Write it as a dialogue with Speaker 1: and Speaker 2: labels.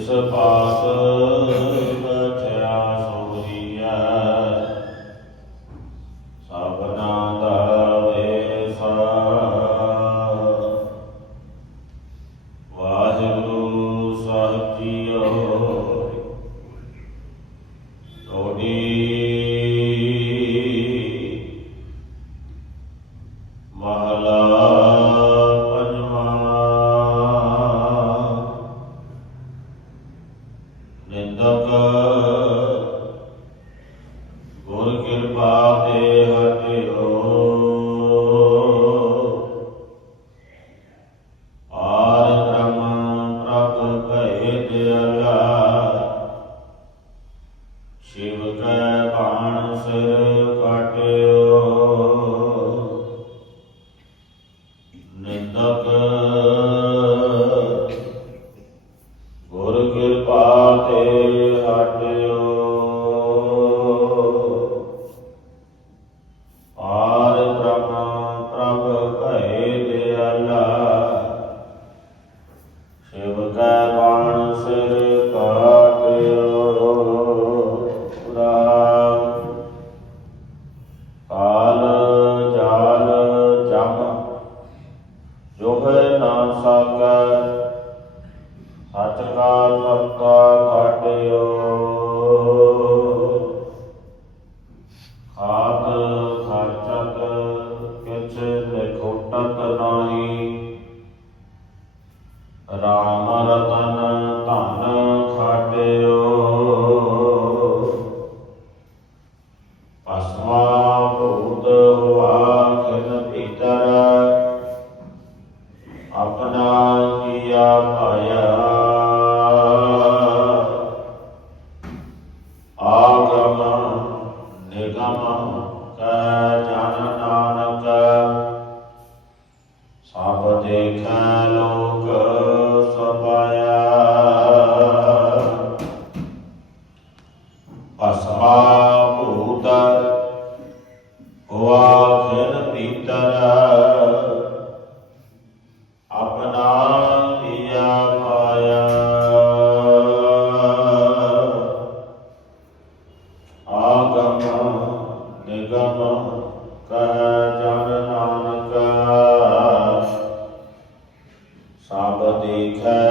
Speaker 1: Mr. Pastor. Nindaka ਤੇ ਹਟਿਓ R ਬ੍ਰਹਮ ਪ੍ਰਭ ਭਏ ਦਿਆਲਾ ਸ਼ਿਵ ਕਾ ਬਾਣ ਸਿਰ ਕਾਟਿਓ ਰਾਮ ਕਾਲ ਜਾਲ ਜਮ ਜੋ ਹੈ ਨਾ ਸਕੈ ਖਾਤ ਖਰਚਤ ਕਿਛ ਨਖੋਟਤ ਨਾ ਦੇਖਾਂ ਲੋਕ ਸਪਾਇਆ। ਅਸਮਾ Amen.